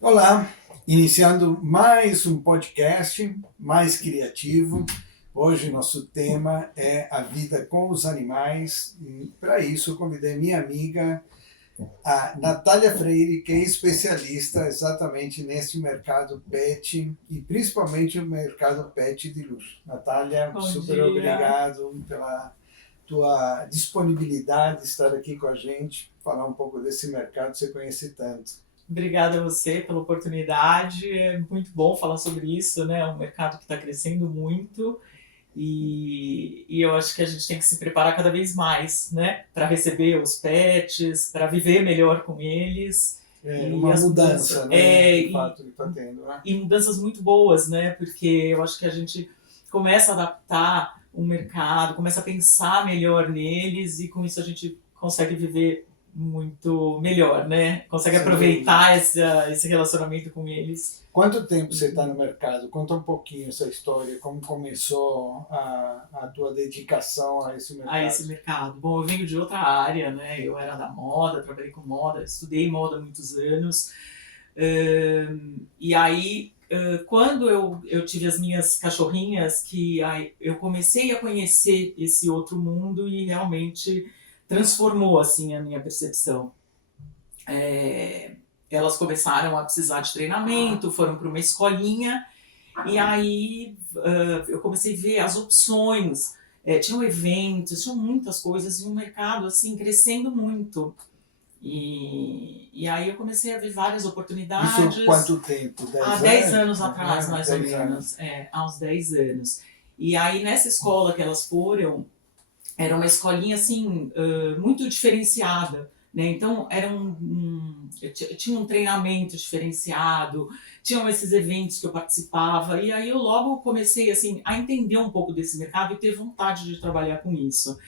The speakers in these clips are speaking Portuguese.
Olá, iniciando mais um podcast mais criativo. Hoje nosso tema é a vida com os animais e para isso eu convidei minha amiga, a Natália Freire, que é especialista exatamente nesse mercado pet e principalmente o mercado pet de luxo. Natália, Bom super dia. obrigado pela tua disponibilidade de estar aqui com a gente, falar um pouco desse mercado que você conhece tanto. Obrigada a você pela oportunidade. É muito bom falar sobre isso, né? É um mercado que está crescendo muito e eu acho que a gente tem que se preparar cada vez mais, né? Para receber os pets, para viver melhor com eles. É E uma as mudança, mudanças- né? é, De fato, que está tendo, né? e mudanças muito boas, né? Porque eu acho que a gente começa a adaptar o mercado, começa a pensar melhor neles e com isso a gente consegue viver muito melhor, né? Consegue Sem aproveitar esse relacionamento com eles. Quanto tempo você está no mercado? Conta um pouquinho essa história, como começou a tua dedicação a esse mercado. A esse mercado. Bom, eu venho de outra área, né? Eu era da moda, trabalhei com moda, estudei moda há muitos anos. E aí, quando eu tive as minhas cachorrinhas, que aí eu comecei a conhecer esse outro mundo e realmente transformou assim a minha percepção. Elas começaram a precisar de treinamento, foram para uma escolinha e aí eu comecei a ver as opções. Tinham eventos, tinham muitas coisas e um mercado assim crescendo muito. E aí eu comecei a ver várias oportunidades. Isso quanto tempo? 10 Há anos? 10 anos atrás, mais ou 10 anos. menos. Há uns 10 anos. E aí nessa escola que elas foram, era uma escolinha assim, muito diferenciada. Né? Então tinha um treinamento diferenciado, tinham esses eventos que eu participava, e aí eu logo comecei assim, a entender um pouco desse mercado e ter vontade de trabalhar com isso.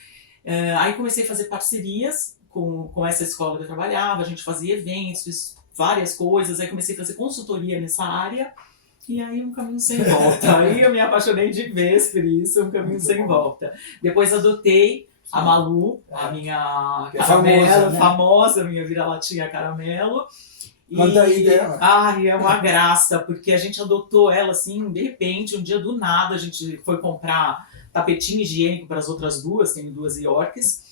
Aí comecei a fazer parcerias com essa escola que eu trabalhava, a gente fazia eventos, fiz várias coisas, aí comecei a fazer consultoria nessa área, e aí um caminho sem volta. Aí eu me apaixonei de vez por isso, um caminho sem volta. Depois adotei a Malu, a minha Que é caramelo, famosa, né? famosa, minha vira-latinha caramelo. Conta aí dela. Ai, é uma graça, porque a gente adotou ela assim, de repente, um dia do nada, a gente foi comprar tapetinho higiênico para as outras duas, tenho duas Yorks,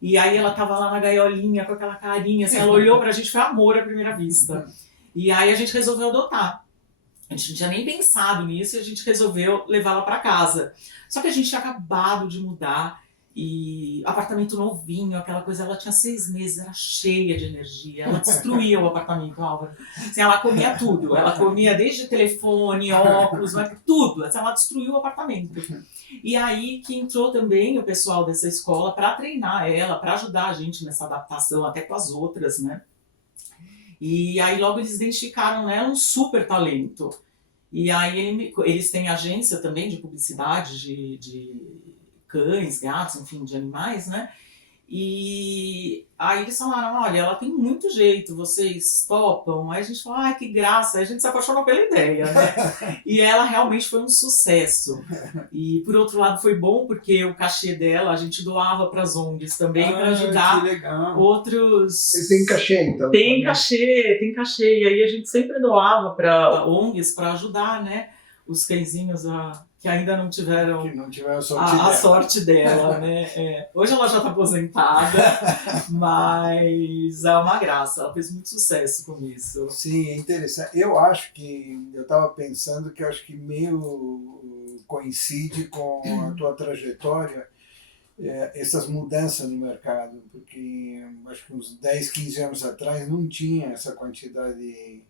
e aí ela tava lá na gaiolinha com aquela carinha, assim, ela olhou pra gente, foi amor à primeira vista. E aí a gente resolveu adotar. A gente não tinha nem pensado nisso e a gente resolveu levá-la para casa. Só que a gente tinha acabado de mudar e apartamento novinho, aquela coisa, ela tinha 6 meses, era cheia de energia, ela destruía o apartamento, Álvaro. Assim, ela comia tudo, ela comia desde telefone, óculos, tudo, assim, ela destruiu o apartamento. E aí que entrou também o pessoal dessa escola para treinar ela, para ajudar a gente nessa adaptação, até com as outras, né? E aí logo eles identificaram nela um super talento. E aí eles têm agência também de publicidade de cães, gatos, enfim, de animais, né? E aí eles falaram, olha, ela tem muito jeito, vocês topam? Aí a gente falou, ai, que graça, aí a gente se apaixonou pela ideia, né? E ela realmente foi um sucesso. E por outro lado foi bom porque o cachê dela a gente doava para as ONGs também para ajudar Que legal. outros... Você tem cachê, então? Tem cachê. E aí a gente sempre doava para ONGs para ajudar, né? Os cãezinhos que ainda não tiveram Que não tiver a sorte a dela. sorte dela, né? Hoje ela já está aposentada, mas é uma graça, ela fez muito sucesso com isso. Sim, é interessante. Eu acho que, eu estava pensando que eu acho que meio coincide com a tua trajetória, essas mudanças no mercado, porque acho que uns 10, 15 anos atrás não tinha essa quantidade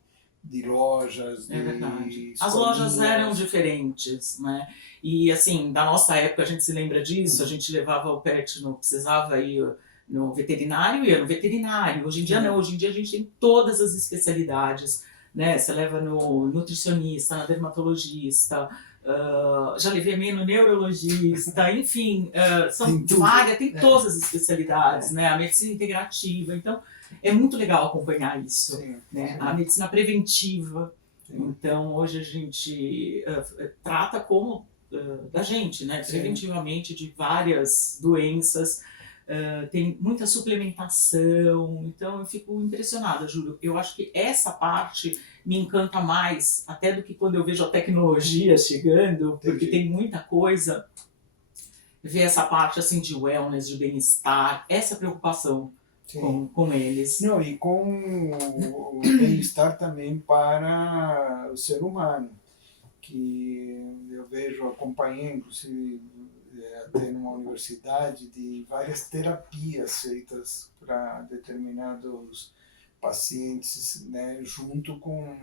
de lojas, É verdade. de As lojas escolinhas. eram diferentes, né? E assim, da nossa época a gente se lembra disso, a gente levava o pet, não precisava ir no veterinário, ia no veterinário. Hoje em dia não, hoje em dia a gente tem todas as especialidades, né? Você leva no nutricionista, na dermatologista, já levei a minha no neurologista, enfim, são Tem tudo. várias, tem todas as especialidades, né? A medicina integrativa, então é muito legal acompanhar isso, Sim, né? sim. A medicina preventiva. Sim. Então hoje a gente trata como da gente, né? Sim. Preventivamente de várias doenças. Tem muita suplementação, então eu fico impressionada, Júlio. Eu acho que essa parte me encanta mais, até do que quando eu vejo a tecnologia chegando, porque Entendi. tem muita coisa, ver essa parte assim de wellness, de bem-estar, essa preocupação Sim. com eles. Não, e com o bem-estar também para o ser humano, que eu vejo, acompanhei, inclusive, até numa universidade, de várias terapias feitas para determinados pacientes, né, junto com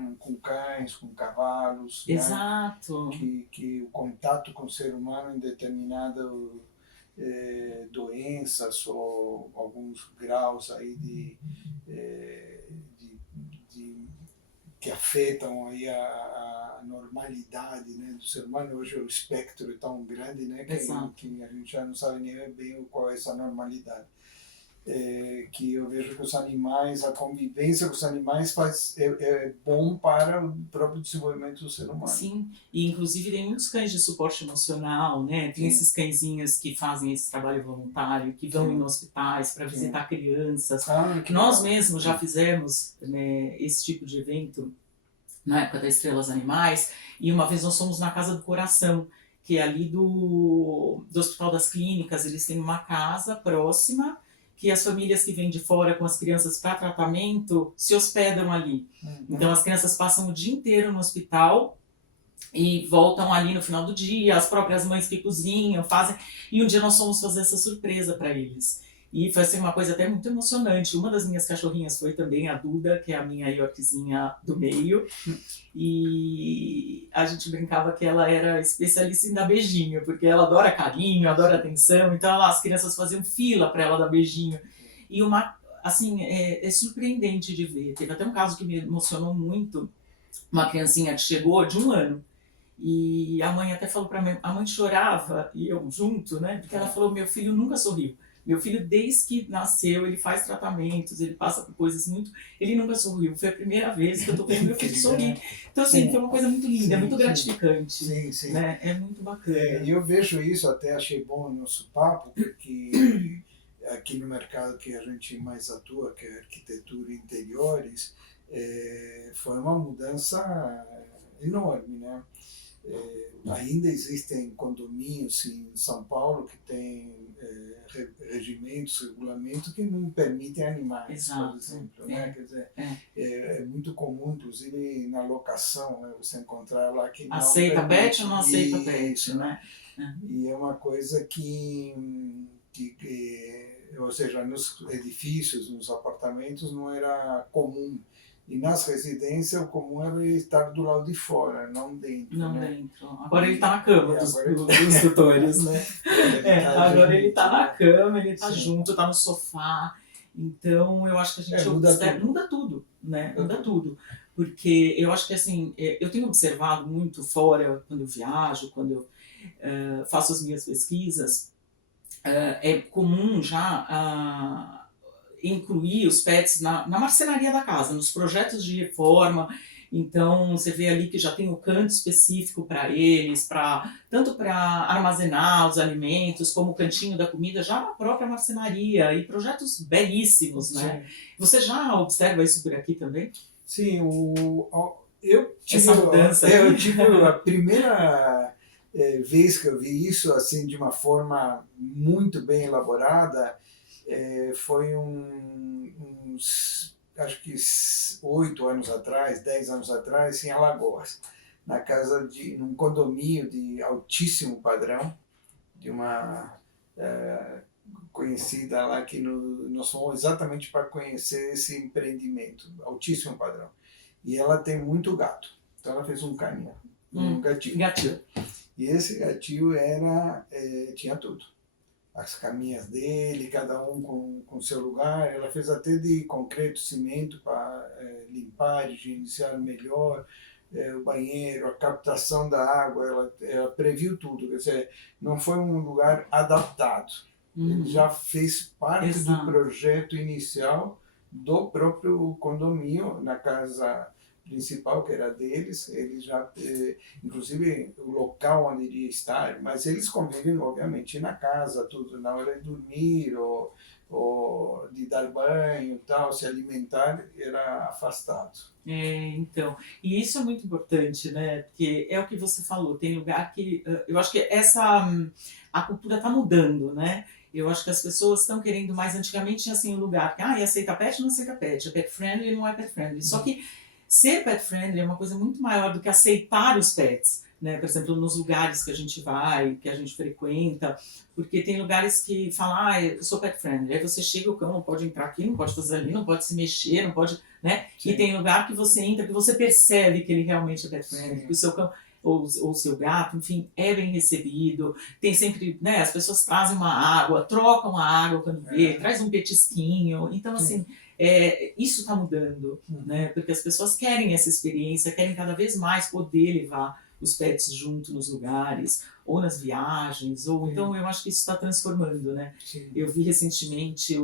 cães, com cavalos, né, Exato. que o contato com o ser humano em determinado doenças ou alguns graus aí de, de que afetam aí a normalidade, né, do ser humano. Hoje o espectro é tão grande, né, que a gente já não sabe nem bem qual é essa normalidade. Que eu vejo que os animais, a convivência com os animais é bom para o próprio desenvolvimento do ser humano. Sim, e inclusive tem muitos cães de suporte emocional, né? Tem esses cãezinhos que fazem esse trabalho voluntário, que vão em hospitais para visitar crianças. Nós mesmos já fizemos, né, esse tipo de evento na época das Estrelas Animais, e uma vez nós fomos na Casa do Coração, que é ali do Hospital das Clínicas. Eles têm uma casa próxima, que as famílias que vêm de fora com as crianças para tratamento se hospedam ali. Então as crianças passam o dia inteiro no hospital e voltam ali no final do dia, as próprias mães que cozinham, fazem, e um dia nós fomos fazer essa surpresa para eles. E foi assim, uma coisa até muito emocionante. Uma das minhas cachorrinhas foi também a Duda, que é a minha Yorkzinha do meio. E a gente brincava que ela era especialista em dar beijinho, porque ela adora carinho, adora atenção. Então as crianças faziam fila para ela dar beijinho. E assim, é surpreendente de ver. Teve até um caso que me emocionou muito. Uma criancinha que chegou de 1 ano. E a mãe até falou para mim, a mãe chorava, e eu junto, né? Porque ela falou, meu filho nunca sorriu. Meu filho, desde que nasceu, ele faz tratamentos, ele passa por coisas muito... Ele nunca sorriu. Foi a primeira vez que eu tô vendo meu filho sorrir. Então, assim, foi uma coisa muito linda, muito gratificante. Sim, sim. Né? É muito bacana. E eu vejo isso, até achei bom o nosso papo, porque aqui no mercado que a gente mais atua, que é arquitetura e interiores, foi uma mudança enorme, né? Ainda existem condomínios em São Paulo que têm regimentos, regulamentos que não permitem animais, Exato. por exemplo. Né? Quer dizer, é muito comum, inclusive na locação, né? Você encontrar lá que não aceita permite. pet ou não aceita pet, né? E é uma coisa que ou seja, nos edifícios, nos apartamentos não era comum. E nas residências, o comum era estar do lado de fora, não dentro. Não né? dentro. Agora ele está na cama dos tutores, né? Agora ele está na cama, ele está junto, está no sofá. Então, eu acho que a gente muda tudo, né? Muda tudo. Porque eu acho que, assim, eu tenho observado muito fora, quando eu viajo, quando eu faço as minhas pesquisas, é comum já incluir os pets na marcenaria da casa, nos projetos de reforma. Então você vê ali que já tem o canto específico para eles, tanto para armazenar os alimentos, como o cantinho da comida, já na própria marcenaria, e projetos belíssimos, né? Você já observa isso por aqui também? Sim, eu tive a primeira vez que eu vi isso assim de uma forma muito bem elaborada. Foi uns, acho que 8 anos atrás, 10 anos atrás, em Alagoas, num condomínio de altíssimo padrão, de uma conhecida lá que nós fomos exatamente para conhecer esse empreendimento, altíssimo padrão. E ela tem muito gato, então ela fez um caninho, um gatinho. E esse gatinho tinha tudo. As caminhas dele, cada um com seu lugar. Ela fez até de concreto, cimento para limpar, higienizar melhor o banheiro, a captação da água. Ela previu tudo. Quer dizer, não foi um lugar adaptado. Ele já fez parte do projeto inicial do próprio condomínio, na casa principal, que era deles, eles já, inclusive o local onde iria estar, mas eles convivem, obviamente, na casa, tudo, na hora de dormir, ou de dar banho, tal, se alimentar, era afastado. Então, e isso é muito importante, né? Porque é o que você falou, tem lugar que eu acho que a cultura está mudando, né? Eu acho que as pessoas estão querendo mais. Antigamente tinha assim um lugar que e aceita pet, não aceita pet, é pet friendly, não é pet friendly. Só que ser pet friendly é uma coisa muito maior do que aceitar os pets, né? Por exemplo, nos lugares que a gente vai, que a gente frequenta, porque tem lugares que falam, eu sou pet friendly. Aí você chega, o cão não pode entrar aqui, não pode fazer ali, não pode se mexer, não pode, né? Sim. E tem lugar que você entra, que você percebe que ele realmente é pet friendly, que o seu cão ou o seu gato, enfim, é bem recebido. Tem sempre, né? As pessoas trazem uma água, trocam a água quando vê, traz um petisquinho. Então, assim, isso está mudando, né? Porque as pessoas querem essa experiência, querem cada vez mais poder levar os pets junto nos lugares, ou nas viagens, ou então eu acho que isso está transformando, né? Sim. Eu vi recentemente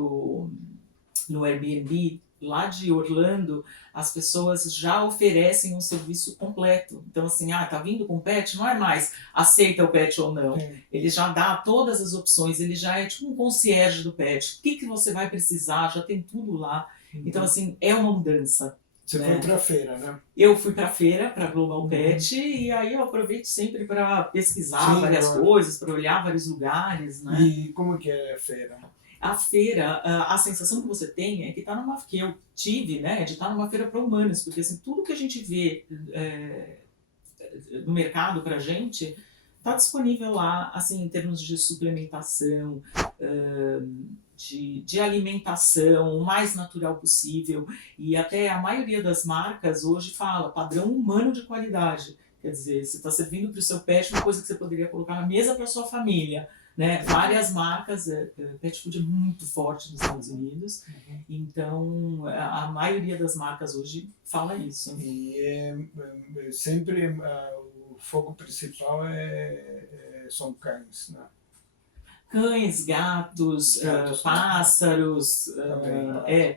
no Airbnb, lá de Orlando, as pessoas já oferecem um serviço completo. Então, assim, tá vindo com pet, não é mais aceita o pet ou não. Ele já dá todas as opções, ele já é tipo um concierge do pet. O que você vai precisar, já tem tudo lá. Então, assim, é uma mudança. Você foi para a feira, né? Eu fui para a feira, para a Global Pet, e aí eu aproveito sempre para pesquisar várias coisas, para olhar vários lugares, né? E como que é a feira? A feira, a sensação que você tem é que que eu tive, né, de estar numa feira para humanos, porque assim, tudo que a gente vê no mercado para a gente está disponível lá, assim, em termos de suplementação, de alimentação, o mais natural possível, e até a maioria das marcas hoje fala padrão humano de qualidade. Quer dizer, você está servindo para o seu pet uma coisa que você poderia colocar na mesa para a sua família. Né? Várias marcas, pet food é muito forte nos Estados Unidos, então a maioria das marcas hoje fala isso. E sempre o foco principal são cães, né? Cães, gatos, pássaros,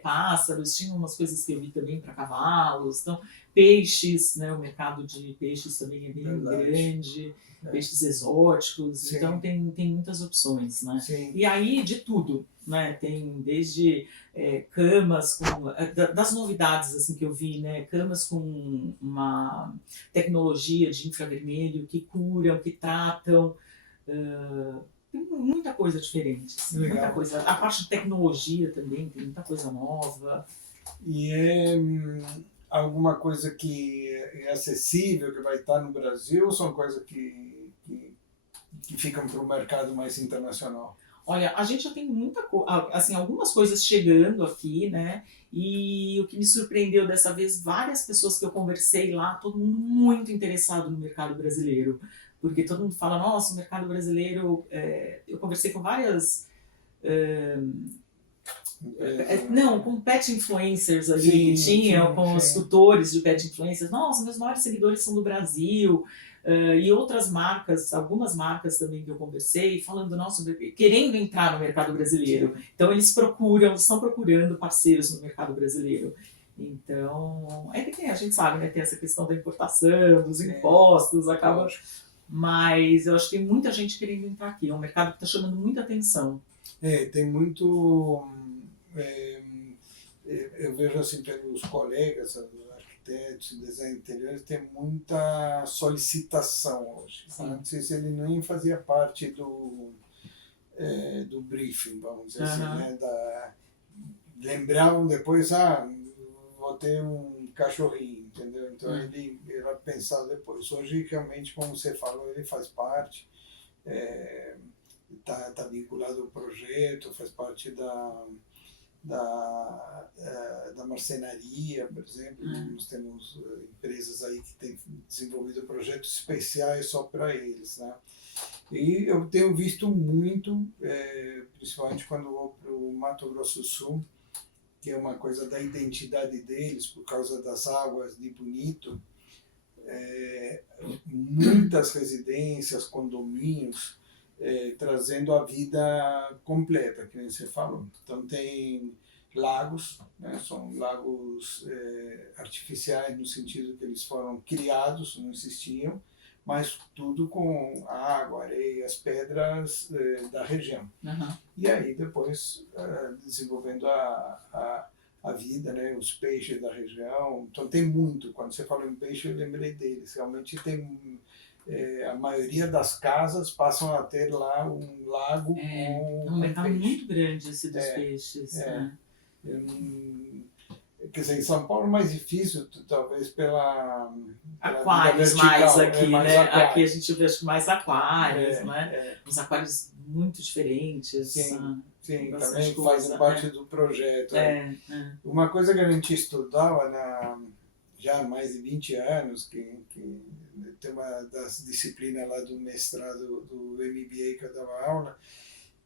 pássaros, tinha umas coisas que eu vi também para cavalos, então peixes, né? O mercado de peixes também é bem grande. Peixes exóticos, sim. Então tem muitas opções, né? Sim. E aí de tudo, né? Tem desde camas das novidades assim que eu vi, né? Camas com uma tecnologia de infravermelho que curam, que tratam, tem muita coisa diferente, assim, muita coisa. A parte de tecnologia também tem muita coisa nova. E alguma coisa que é acessível, que vai estar no Brasil, ou são coisas que ficam para o mercado mais internacional? Olha, a gente já tem assim, algumas coisas chegando aqui, né? E o que me surpreendeu dessa vez, várias pessoas que eu conversei lá, todo mundo muito interessado no mercado brasileiro. Porque todo mundo fala, nossa, o mercado brasileiro... eu conversei com várias... com pet influencers ali que tinham, com os tutores de pet influencers. Nossa, meus maiores seguidores são do Brasil. E outras marcas, algumas marcas também que eu conversei, falando, nossa, querendo entrar no mercado brasileiro. Então eles estão procurando parceiros no mercado brasileiro. Então, que a gente sabe, né, tem essa questão da importação, dos impostos, acaba... Mas eu acho que tem muita gente querendo entrar aqui. É um mercado que está chamando muita atenção. Tem muito... eu vejo assim pelos colegas, arquitetos, design interiores, tem muita solicitação hoje. Antes ele nem fazia parte do briefing, vamos dizer assim, né? Lembravam depois, vou ter um cachorrinho, entendeu? Então ele era pensado depois. Hoje, realmente, como você falou, ele faz parte, tá vinculado ao projeto, faz parte da marcenaria, por exemplo. Nós temos empresas aí que têm desenvolvido projetos especiais só para eles, né? E eu tenho visto muito, principalmente quando vou para o Mato Grosso do Sul, que é uma coisa da identidade deles, por causa das águas de Bonito, muitas residências, condomínios, trazendo a vida completa, que nem você falou. Então tem lagos, né? São lagos artificiais no sentido que eles foram criados, não existiam, mas tudo com água, areia, as pedras da região. Uhum. E aí depois desenvolvendo a vida, né? Os peixes da região. Então tem muito. Quando você falou em peixe, eu lembrei deles. Realmente tem a maioria das casas passam a ter lá um lago com um mercado peixe. muito grande esse dos peixes. Né? Quer dizer, em São Paulo é mais difícil, talvez pela aquários vertical, mais aqui, mais né? aquário. Aqui a gente vê acho que mais aquários, né? Uns aquários muito diferentes. Sim, bastante também coisa, fazem parte do projeto. Uma coisa que a gente estudava já há mais de 20 anos, que tem uma das disciplinas lá do mestrado do MBA que eu dava aula,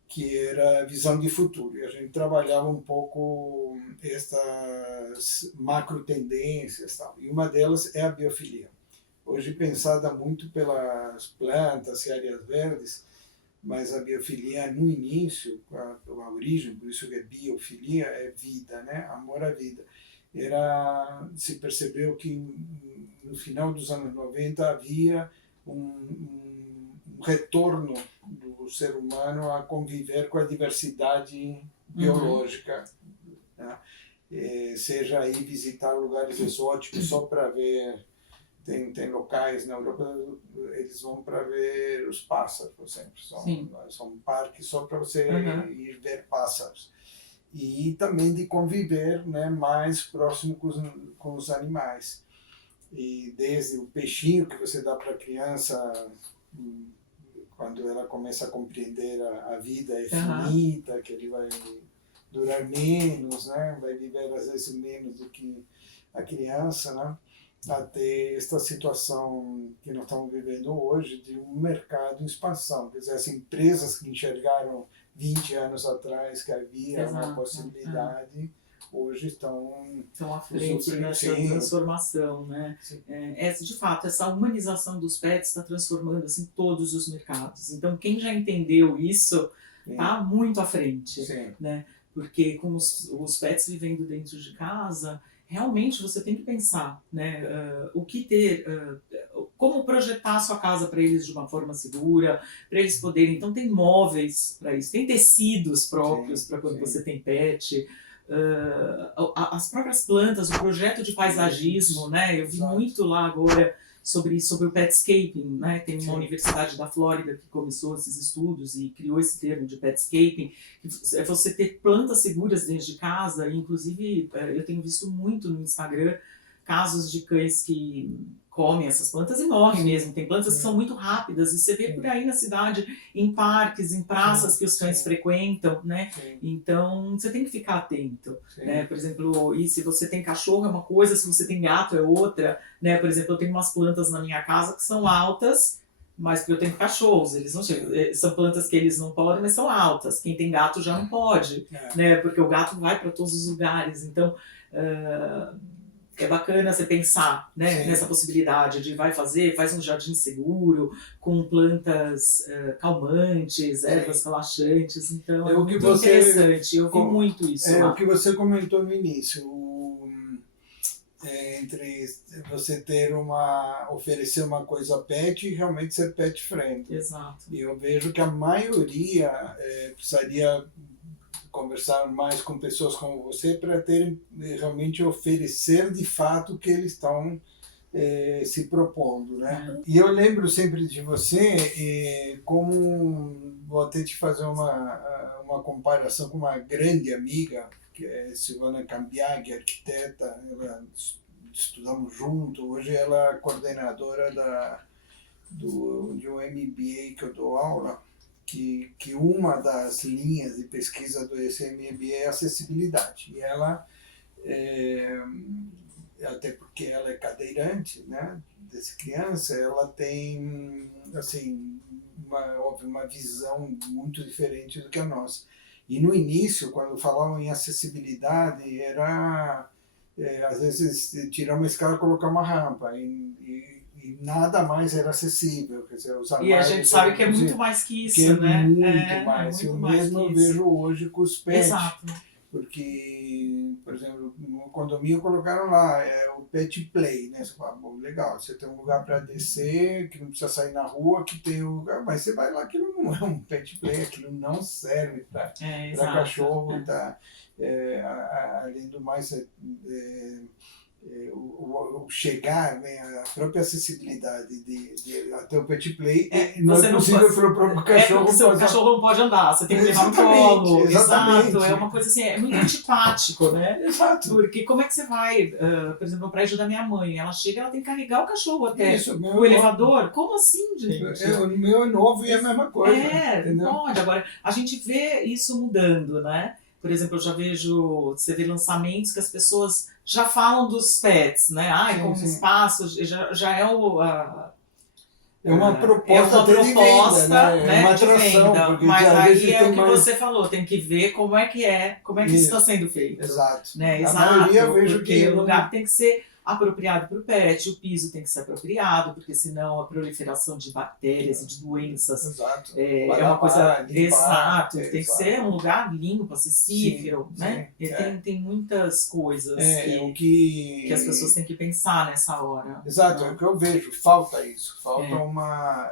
que era visão de futuro. E a gente trabalhava um pouco essas macro tendências e tal. E uma delas é a biofilia. Hoje pensada muito pelas plantas e áreas verdes, mas a biofilia no início, a origem, por isso que é biofilia, é vida, né? Amor à vida. Se percebeu que no final dos anos 90 havia um retorno do ser humano a conviver com a diversidade biológica, né? Seja aí visitar lugares exóticos só para ver. Tem locais na Europa, eles vão para ver os pássaros, por exemplo. São parques só para você ir ver pássaros. E também de conviver, né, mais próximo com os animais. E desde o peixinho que você dá para a criança, quando ela começa a compreender a vida é finita, que ele vai durar menos, né, vai viver às vezes menos do que a criança, né? Até esta situação que nós estamos vivendo hoje de um mercado em expansão. Quer dizer, as empresas que enxergaram 20 anos atrás que havia uma possibilidade, hoje estão à frente nessa transformação, né? De fato, essa humanização dos pets está transformando assim, todos os mercados. Então, quem já entendeu isso está muito à frente, né? Porque como os pets vivendo dentro de casa, realmente você tem que pensar, né, o que ter, como projetar a sua casa para eles de uma forma segura, para eles poderem. Então tem móveis para isso, tem tecidos próprios para quando você tem pet, as próprias plantas, o projeto de paisagismo, né? Eu vi muito lá agora sobre o petscaping, né? Tem uma universidade da Flórida que começou esses estudos e criou esse termo de petscaping, que é você ter plantas seguras dentro de casa. E, inclusive, eu tenho visto muito no Instagram casos de cães que comem essas plantas e morrem mesmo. Tem plantas que são muito rápidas e você vê por aí na cidade, em parques, em praças que os cães frequentam, né? Então, você tem que ficar atento, né? Por exemplo, e se você tem cachorro é uma coisa, se você tem gato é outra, né? Por exemplo, eu tenho umas plantas na minha casa que são altas, mas porque eu tenho cachorros, eles não chegam, são plantas que eles não podem, mas são altas. Quem tem gato já não pode, né? Porque o gato vai para todos os lugares. Então, é bacana você pensar, né, nessa possibilidade de faz um jardim seguro, com plantas calmantes, ervas relaxantes. Então, é muito interessante. Eu vi muito isso lá. O que você comentou no início, entre você oferecer uma coisa pet e realmente ser pet friendly. Exato. E eu vejo que a maioria precisaria conversar mais com pessoas como você para terem realmente oferecer de fato o que eles estão se propondo, né? E eu lembro sempre de você vou até te fazer uma comparação com uma grande amiga, que é Silvana Cambiaghi, arquiteta. Estudamos junto. Hoje ela é coordenadora de um MBA que eu dou aula, que uma das linhas de pesquisa do MBA é acessibilidade. E ela, até porque ela é cadeirante, né, dessa criança, ela tem assim, uma visão muito diferente do que a nossa. E no início, quando falavam em acessibilidade, era às vezes tirar uma escada e colocar uma rampa, e nada mais era acessível. Quer dizer, e a gente sabe que é muito mais que isso, que né? Muito mais. Eu mesmo vejo hoje com os pets. Exato. porque, por exemplo, no condomínio colocaram lá o pet play, né? Você fala, bom, legal, você tem um lugar para descer, que não precisa sair na rua, que tem um lugar, mas você vai lá, aquilo não é um pet play, aquilo não serve para cachorro, tá? Além do mais, o chegar, né, a própria acessibilidade de até o pet play não é possível para o próprio cachorro. Porque o cachorro não pode andar, você tem que levar no colo. Exatamente. Exato, é uma coisa assim, é muito antipático, né? Exato. Porque como é que você vai, por exemplo, no prédio da minha mãe, ela chega, ela tem que carregar o cachorro até o elevador? Como assim, gente? O meu é novo e é a mesma coisa. Não pode. Agora, a gente vê isso mudando, né? Por exemplo, eu já vejo, você vê lançamentos que as pessoas já falam dos pets, né? Como espaço, já é é uma proposta de venda, né? É uma atração. Mas aí é o que você falou, tem que ver como é que isso está sendo feito. Exato. Né? A maioria eu vejo porque o lugar tem que ser apropriado para o pet, o piso tem que ser apropriado, porque senão a proliferação de bactérias e de doenças é uma coisa... Exato, tem que ser um lugar limpo, acessível, né? Tem muitas coisas que as pessoas têm que pensar nessa hora. Exato, é o que eu vejo, falta isso, falta uma...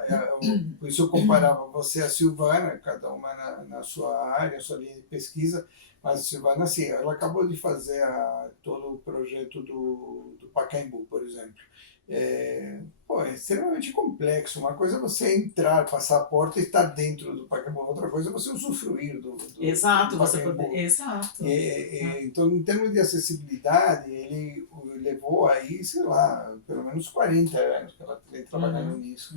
por isso eu comparava você e a Silvana, cada uma na sua área, sua linha de pesquisa, mas a Silvana, assim, ela acabou de fazer todo o projeto do Pacaembu, por exemplo. É extremamente complexo. Uma coisa é você entrar, passar a porta e estar dentro do Pacaembu, outra coisa é você usufruir do Exato, você poder. Exato. Então, em termos de acessibilidade, ele levou aí, sei lá, pelo menos 40 anos que ela vem trabalhando nisso.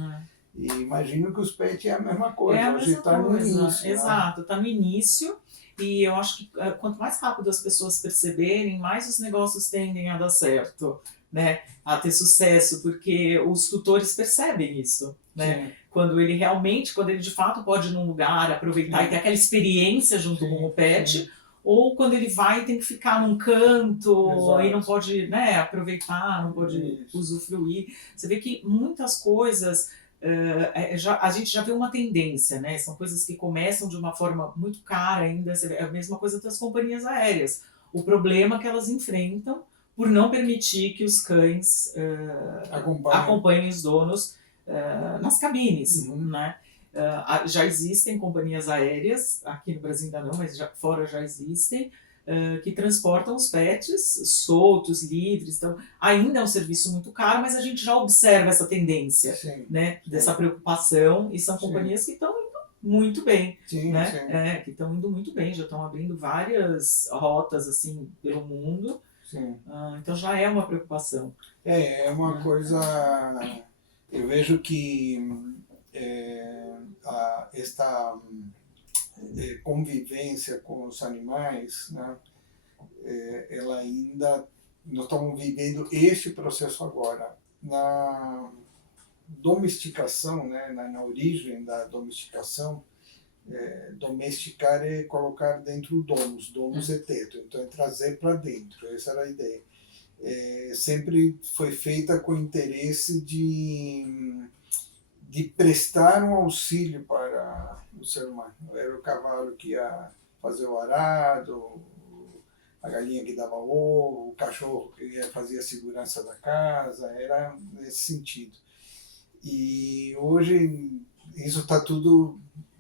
E imagino que os pets é a mesma coisa. Hoje está no início. Exato, está no início. E eu acho que quanto mais rápido as pessoas perceberem, mais os negócios tendem a dar certo, né? A ter sucesso, porque os tutores percebem isso, né? Quando ele de fato pode ir num lugar, aproveitar e ter aquela experiência junto com o pet, ou quando ele vai tem que ficar num canto e não pode, né, aproveitar, não pode usufruir. Você vê que muitas coisas... a gente já vê uma tendência, né? São coisas que começam de uma forma muito cara ainda. É a mesma coisa das companhias aéreas. O problema que elas enfrentam por não permitir que os cães acompanhem os donos nas cabines, né? Já existem companhias aéreas, aqui no Brasil ainda não, mas fora já existem, que transportam os pets soltos, livres. Então, ainda é um serviço muito caro, mas a gente já observa essa tendência, né, dessa preocupação, e são companhias que estão indo muito bem, né? Que estão indo muito bem, já estão abrindo várias rotas assim pelo mundo. Então já é uma preocupação. É uma coisa... Eu vejo que esta convivência com os animais, né, ela ainda... Nós estamos vivendo este processo agora. Na domesticação, né, na origem da domesticação, domesticar é colocar dentro domus. Domus é teto, então é trazer para dentro. Essa era a ideia. Sempre foi feita com o interesse de prestar um auxílio para o ser humano. Era o cavalo que ia fazer o arado, a galinha que dava ovo, o cachorro que ia fazer a segurança da casa, era nesse sentido. E hoje isso está tudo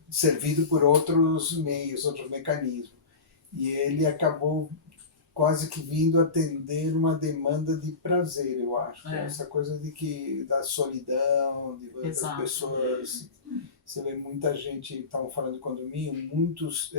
servido por outros meios, outros mecanismos. E ele acabou quase que vindo atender uma demanda de prazer, eu acho. Essa coisa da solidão, das pessoas... Você vê muita gente, estavam falando de condomínio, muitos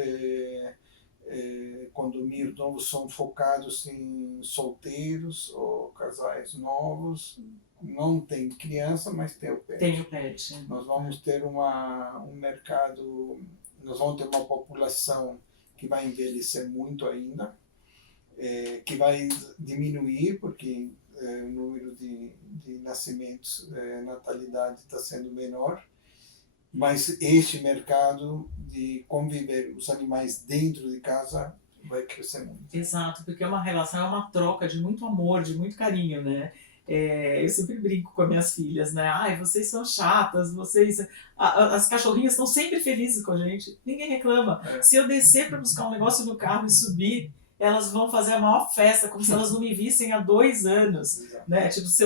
condomínios novos são focados em solteiros ou casais novos. Não tem criança, mas tem o pet. Tem o pet. Nós vamos ter um mercado, nós vamos ter uma população que vai envelhecer muito ainda, que vai diminuir, porque o número de nascimentos, natalidade está sendo menor, mas este mercado de conviver os animais dentro de casa vai crescer muito. Exato, porque é uma relação, é uma troca de muito amor, de muito carinho, né? Eu sempre brinco com as minhas filhas, né? Ai, vocês são chatas, as cachorrinhas estão sempre felizes com a gente, ninguém reclama. Se eu descer para buscar um negócio no carro e subir, elas vão fazer a maior festa, como se elas não me vissem há 2 anos. Né? Tipo, se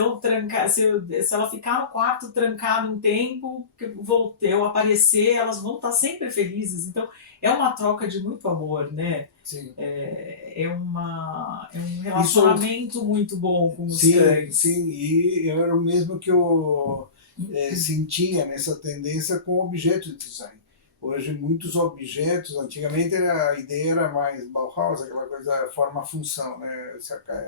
ela ficar no quarto trancada um tempo, eu aparecer, elas vão estar sempre felizes. Então, é uma troca de muito amor, né? Sim. É um relacionamento muito bom com os cães. Sim, e eu era o mesmo que eu sentia nessa tendência com objetos de design. Hoje, muitos objetos, antigamente a ideia era mais Bauhaus, aquela coisa forma-função, né?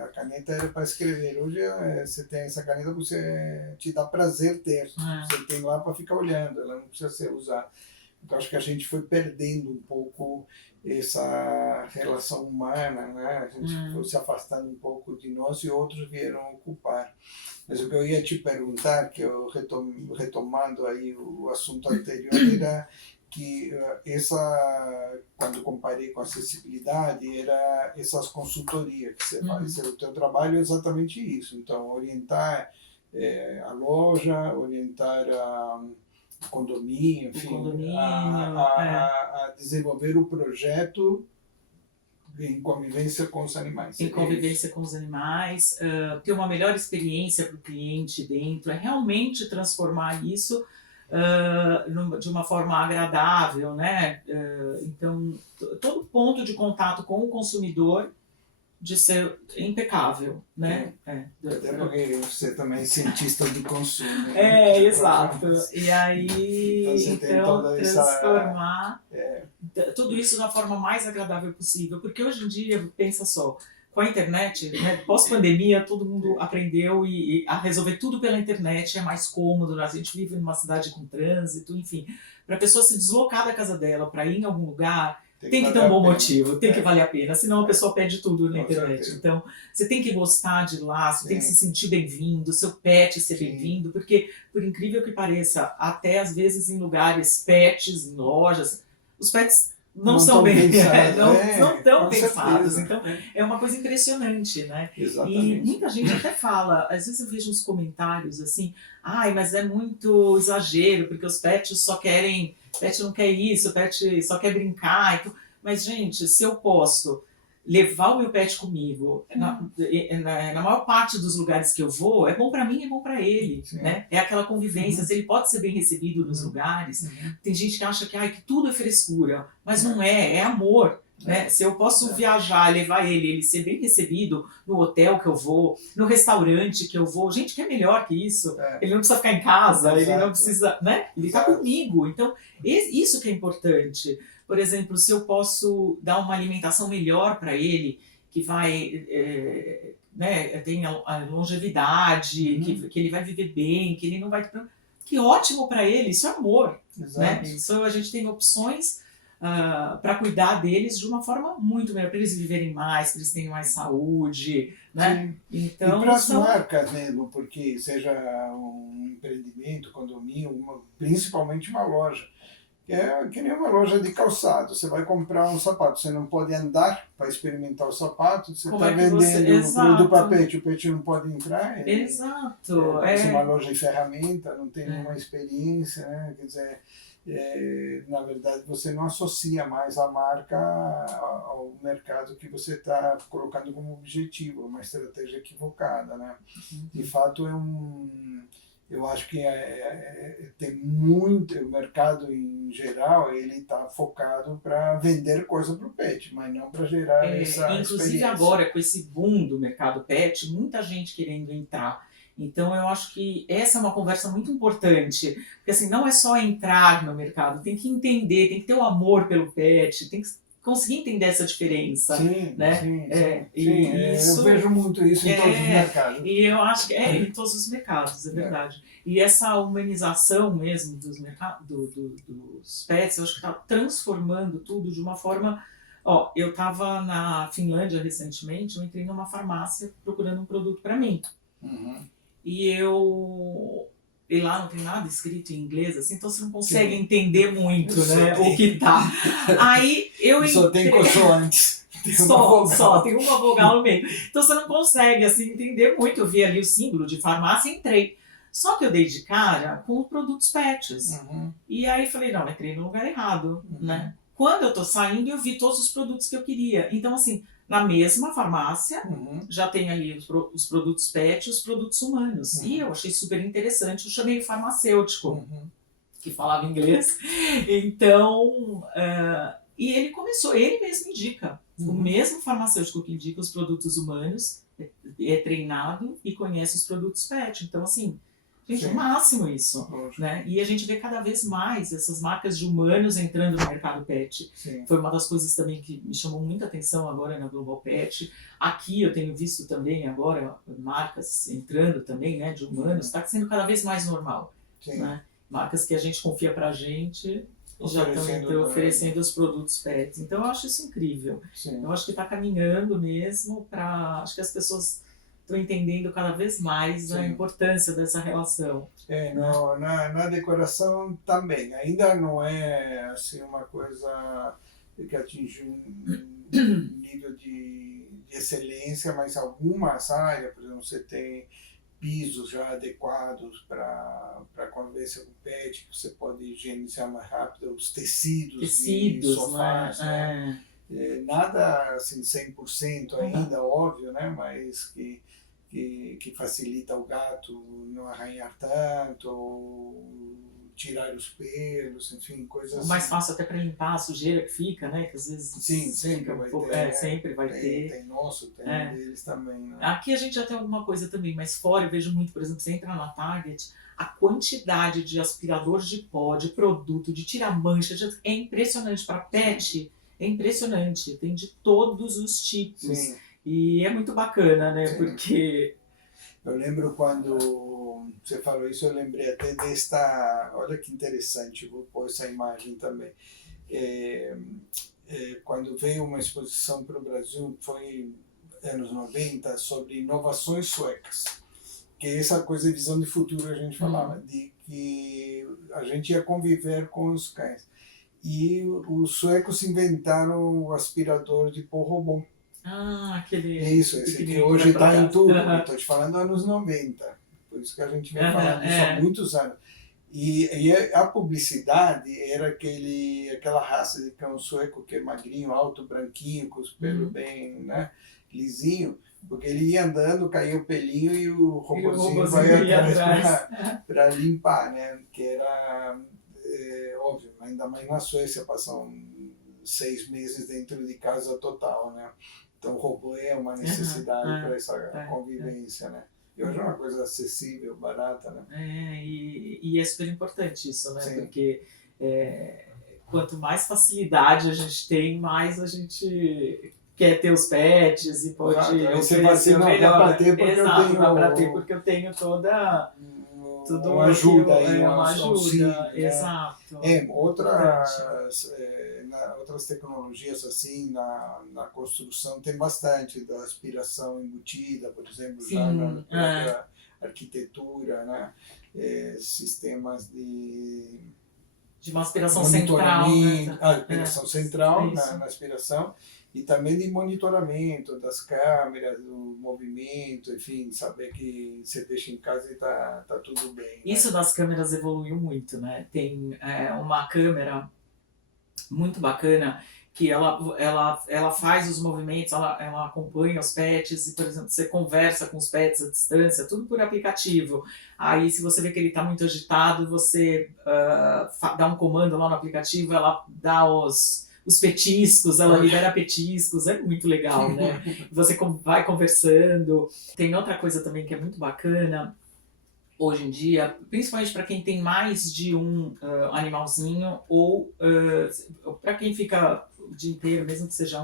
A caneta era para escrever. Hoje você tem essa caneta, você te dá prazer ter. Você tem lá para ficar olhando, ela não precisa ser usada. Então, acho que a gente foi perdendo um pouco essa relação humana, né? A gente foi se afastando um pouco de nós e outros vieram ocupar. Mas o que eu ia te perguntar, que eu retomando aí o assunto anterior, era que quando comparei com acessibilidade, era essas consultorias que você faz. O teu trabalho é exatamente isso. Então, orientar a loja, orientar o condomínio, enfim, a desenvolver o projeto em convivência com os animais. Em convivência com os animais, ter uma melhor experiência para o cliente dentro, é realmente transformar isso de uma forma agradável, né? Então, todo ponto de contato com o consumidor de ser impecável, né? Até porque você também é cientista do consumo. Né? Exato. E aí, então transformar tudo isso da forma mais agradável possível. Porque hoje em dia, pensa só, com a internet, né, pós-pandemia, todo mundo aprendeu a resolver tudo pela internet, é mais cômodo, a gente vive numa cidade com trânsito, enfim. Para a pessoa se deslocar da casa dela para ir em algum lugar, tem que ter um bom motivo, tem que valer a pena, senão a pessoa pede tudo na internet. Então, você tem que gostar de lá, você tem que se sentir bem-vindo, seu pet ser bem-vindo, porque, por incrível que pareça, até às vezes em lugares pets, em lojas, os pets não são bem não tão pensados. Então, é uma coisa impressionante, né? Exatamente. E muita gente até fala, às vezes eu vejo uns comentários assim, mas é muito exagero, porque os pets só querem, pet não quer isso, pet só quer brincar. Então, mas, gente, se eu posso levar o meu pet comigo, na maior parte dos lugares que eu vou, é bom para mim, é bom para ele, né? É aquela convivência, se ele pode ser bem recebido nos lugares. Tem gente que acha que tudo é frescura, mas não é amor. Né? Se eu posso viajar, levar ele ser bem recebido no hotel que eu vou, no restaurante que eu vou, gente, que é melhor que isso? Ele não precisa ficar em casa, ele não precisa, né? Ele está comigo. Então, isso que é importante. Por exemplo, se eu posso dar uma alimentação melhor para ele, que vai, tem a longevidade, que ele vai viver bem, que ele não vai... Que ótimo para ele, isso é amor. Né? Isso a gente tem opções para cuidar deles de uma forma muito melhor, para eles viverem mais, para eles terem mais saúde. Né? Então, e para as marcas mesmo, porque seja um empreendimento, condomínio, principalmente uma loja. É que nem uma loja de calçado. Você vai comprar um sapato, você não pode andar para experimentar o sapato, você está vendendo o produto para pet, o pet não pode entrar. Exato. É uma loja de ferramenta, não tem nenhuma experiência, né? Quer dizer, na verdade, você não associa mais a marca ao mercado que você está colocando como objetivo, uma estratégia equivocada, né? De fato, eu acho que tem muito, o mercado em geral, ele está focado para vender coisa para o pet, mas não para gerar essa inclusive experiência. Agora, com esse boom do mercado pet, muita gente querendo entrar. Então, eu acho que essa é uma conversa muito importante, porque assim, não é só entrar no mercado, tem que entender, tem que ter o amor pelo pet, tem que conseguir entender essa diferença. Sim, né? Eu vejo muito isso em todos os mercados. E eu acho que em todos os mercados, é verdade. E essa humanização mesmo dos pets, eu acho que está transformando tudo de uma forma... eu estava na Finlândia recentemente, eu entrei numa farmácia procurando um produto para mim. E lá não tem nada escrito em inglês, assim, então você não consegue entender muito, né, o que tá. Aí eu só tem consoantes. Só, tem uma vogal no meio. Então você não consegue assim, entender muito. Eu vi ali o símbolo de farmácia e entrei. Só que eu dei de cara com produtos pets. E aí falei, não, entrei no lugar errado, né? Quando eu tô saindo, eu vi todos os produtos que eu queria. Então, assim, na mesma farmácia, já tem ali os produtos pet e os produtos humanos. E eu achei super interessante. Eu chamei o farmacêutico, que falava inglês. Então, e ele começou, ele mesmo indica. O mesmo farmacêutico que indica os produtos humanos é treinado e conhece os produtos pet. Então, assim, gente, é o máximo isso, né? E a gente vê cada vez mais essas marcas de humanos entrando no mercado pet. Foi uma das coisas também que me chamou muita atenção agora na Global Pet. Aqui eu tenho visto também agora marcas entrando também, né, de humanos. Está sendo cada vez mais normal, né? Marcas que a gente confia pra gente já estão oferecendo os produtos pets. Então eu acho isso incrível. Eu acho que está caminhando mesmo para... Acho que as pessoas estão entendendo cada vez mais a importância dessa relação. Na decoração também. Ainda não é assim, uma coisa que atinge um nível de excelência, mas algumas áreas, por exemplo, você tem pisos já adequados para convivência com pet, que você pode higienizar mais rápido, os tecidos de sofás, né? Nada assim 100% ainda, óbvio, né? Mas que facilita o gato não arranhar tanto, ou tirar os pelos, enfim, coisas assim. Mais fácil até para limpar a sujeira que fica, né? Que às vezes sempre vai ter. Sempre vai ter. Tem nosso, tem deles também. Né? Aqui a gente já tem alguma coisa também, mas fora eu vejo muito, por exemplo, você entra na Target, a quantidade de aspirador de pó, de produto, de tirar mancha, é impressionante. Para pet, é impressionante. Tem de todos os tipos. E é muito bacana, né? Porque... Eu lembro quando você falou isso, eu lembrei até desta... Olha que interessante, vou pôr essa imagem também. Quando veio uma exposição para o Brasil, foi anos 90, sobre inovações suecas. Que é essa coisa de visão de futuro a gente falava, de que a gente ia conviver com os cães. E os suecos inventaram o aspirador de pó robô. Aquele... Isso, esse que hoje está em tudo. Estou te falando anos 90. Por isso que a gente vem falando disso há muitos anos. E a publicidade era aquela raça de cão sueco que é magrinho, alto, branquinho, com os pelos bem, né, lisinho, porque ele ia andando, caía o pelinho e o robozinho vai atrás para limpar, né? Que era óbvio, ainda mais na Suécia, passam 6 meses dentro de casa total, né? Então o robô é uma necessidade para essa convivência, né? E hoje é uma coisa acessível, barata, né? E é super importante isso, né? Porque quanto mais facilidade a gente tem, mais a gente quer ter os pets e pode... Você vai ser dá para ter porque eu tenho... dá para ter porque eu tenho toda... Tudo uma ajuda aí, uma ajuda, auxílio, né? Exato. Outras tecnologias assim na construção tem bastante da aspiração embutida, por exemplo, já na própria arquitetura, né? Sistemas de uma aspiração central, né? Aspiração central na aspiração. E também de monitoramento das câmeras, do movimento, enfim, saber que você deixa em casa e tá tudo bem. Isso das câmeras evoluiu muito, né? Tem uma câmera muito bacana que ela faz os movimentos, ela acompanha os pets e, por exemplo, você conversa com os pets à distância, tudo por aplicativo. Aí, se você vê que ele está muito agitado, você dá um comando lá no aplicativo, ela dá os petiscos, ela libera petiscos, é muito legal, né? Você vai conversando. Tem outra coisa também que é muito bacana, hoje em dia, principalmente para quem tem mais de um animalzinho, ou para quem fica o dia inteiro, mesmo que seja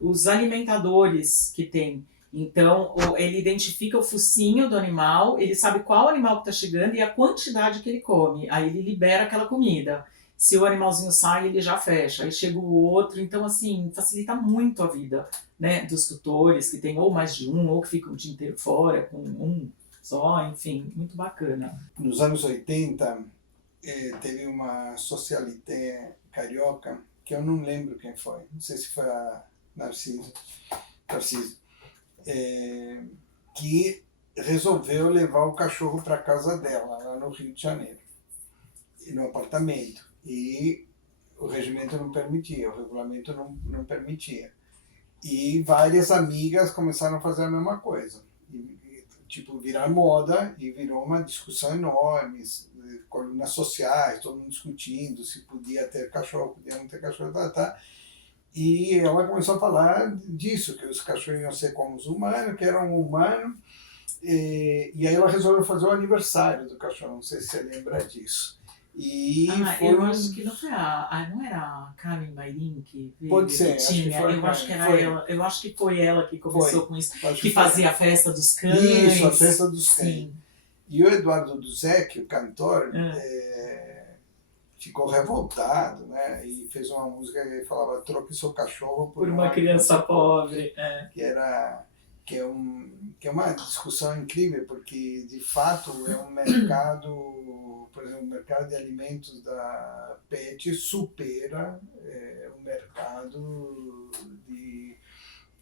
os alimentadores que tem. Então, ele identifica o focinho do animal, ele sabe qual animal que está chegando e a quantidade que ele come. Aí ele libera aquela comida. Se o animalzinho sai, ele já fecha. Aí chega o outro. Então, assim, facilita muito a vida, né, dos tutores, que tem ou mais de um, ou que ficam o dia inteiro fora com um só. Enfim, muito bacana. Nos anos 80, teve uma socialité carioca, que eu não lembro quem foi. Não sei se foi a Narciso, que resolveu levar o cachorro para casa dela, lá no Rio de Janeiro, no apartamento. E o regimento não permitia, o regulamento não permitia. E várias amigas começaram a fazer a mesma coisa. Tipo, virar moda, e virou uma discussão enorme, colunas sociais, todo mundo discutindo se podia ter cachorro, podia não ter cachorro, tá. E ela começou a falar disso, que os cachorros iam ser como os humanos, que eram humanos, e aí ela resolveu fazer o aniversário do cachorro, não sei se você lembra disso. E eu acho que não foi não era a Karen Bairin que veio, pode ser, que tinha, eu acho que era ela, eu acho que foi ela que começou com isso, que fazia a festa dos cães. Isso, a festa dos cães. E o Eduardo Duzec, o cantor, ficou revoltado, né? E fez uma música que falava "Troque seu cachorro por uma criança pobre", que é uma discussão incrível, porque de fato é um mercado, por exemplo, o mercado de alimentos da PET supera o mercado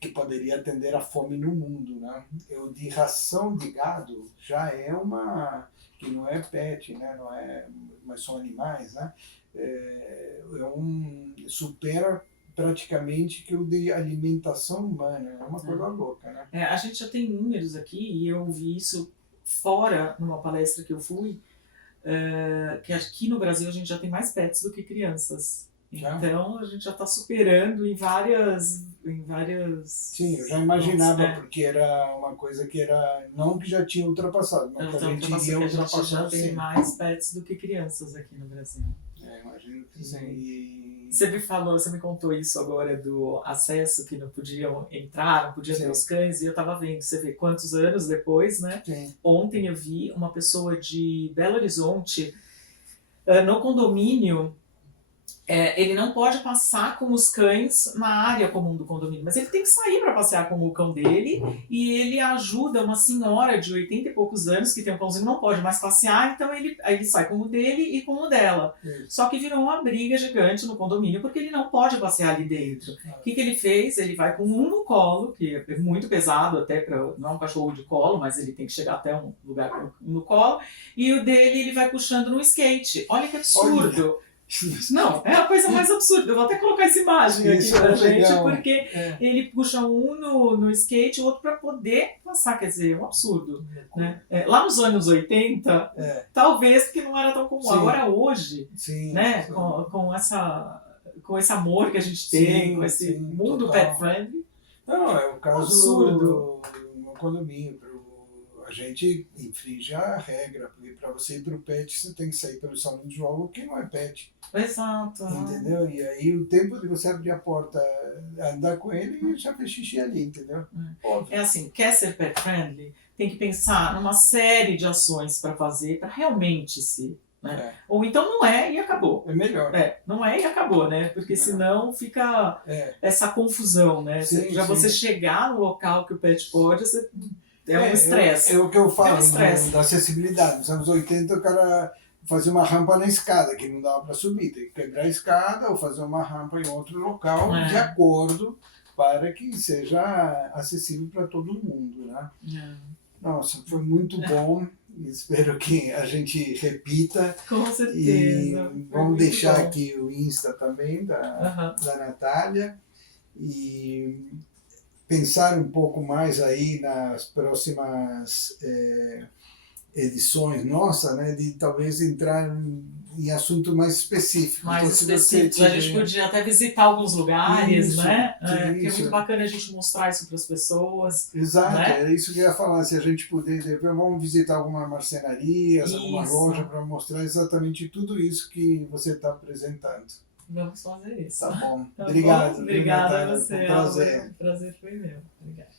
que poderia atender a fome no mundo, né? O de ração de gado já é que não é PET, né? Não é, mas são animais, né? Supera praticamente que o de alimentação humana, é uma coisa louca, né? A gente já tem números aqui, e eu vi isso fora, numa palestra que eu fui, que aqui no Brasil a gente já tem mais pets do que crianças. Já? Então a gente já está superando em várias... Sim, eu já imaginava, porque era uma coisa que era, não que já tinha ultrapassado, mas que a gente ia ultrapassar. A gente já tem mais pets do que crianças aqui no Brasil. Imagino que sim. Você me contou isso agora do acesso, que não podiam entrar, não podia ter os cães, e eu estava vendo, você vê quantos anos depois, né? Sim. Ontem eu vi uma pessoa de Belo Horizonte, no condomínio, ele não pode passar com os cães na área comum do condomínio, mas ele tem que sair para passear com o cão dele, e ele ajuda uma senhora de 80 e poucos anos que tem um cãozinho, não pode mais passear, então ele sai com o dele e com o dela. Só que virou uma briga gigante no condomínio, porque ele não pode passear ali dentro. O que ele fez? Ele vai com um no colo, que é muito pesado até, não é um cachorro de colo, mas ele tem que chegar até um lugar no colo, e o dele ele vai puxando no skate. Olha que absurdo! Olha. Não, é a coisa mais absurda. Eu vou até colocar essa imagem aqui pra gente, porque ele puxa um no skate e o outro para poder passar. Quer dizer, é um absurdo. Né? Lá nos anos 80, talvez, porque não era tão comum. Sim. Agora, hoje, né, com esse amor que a gente tem, com esse mundo pet friendly. Não, é o caso do condomínio. A gente infringe a regra, porque para você ir para o pet, você tem que sair pelo salão de jogo, que não é pet. Exato. Entendeu? E aí o tempo de você abrir a porta, andar com ele, já fez xixi ali, entendeu? É assim, quer ser pet friendly, tem que pensar numa série de ações para fazer, para realmente ser. Né? Ou então não é e acabou. É melhor. Não é e acabou, né? Porque senão fica essa confusão, né? Você chegar no local que o pet pode, você... É um estresse. É o que eu falo da acessibilidade. Nos anos 80 o cara fazia uma rampa na escada, que não dava para subir. Tem que quebrar a escada ou fazer uma rampa em outro local, de acordo, para que seja acessível para todo mundo. Né? Nossa, foi muito bom. Espero que a gente repita. Com certeza. E vamos deixar aqui o Insta também da Natália. E pensar um pouco mais aí nas próximas edições nossas, né, de talvez entrar em assunto mais específico. Mais específico. A gente podia até visitar alguns lugares, né? Porque é muito bacana a gente mostrar isso para as pessoas. Exato, né? Era isso que eu ia falar. Se a gente puder, depois vamos visitar alguma marcenaria, alguma loja, para mostrar exatamente tudo isso que você está apresentando. Vamos fazer isso. Tá bom. Obrigado. Obrigada a você. Foi um prazer. O prazer foi meu. Obrigada.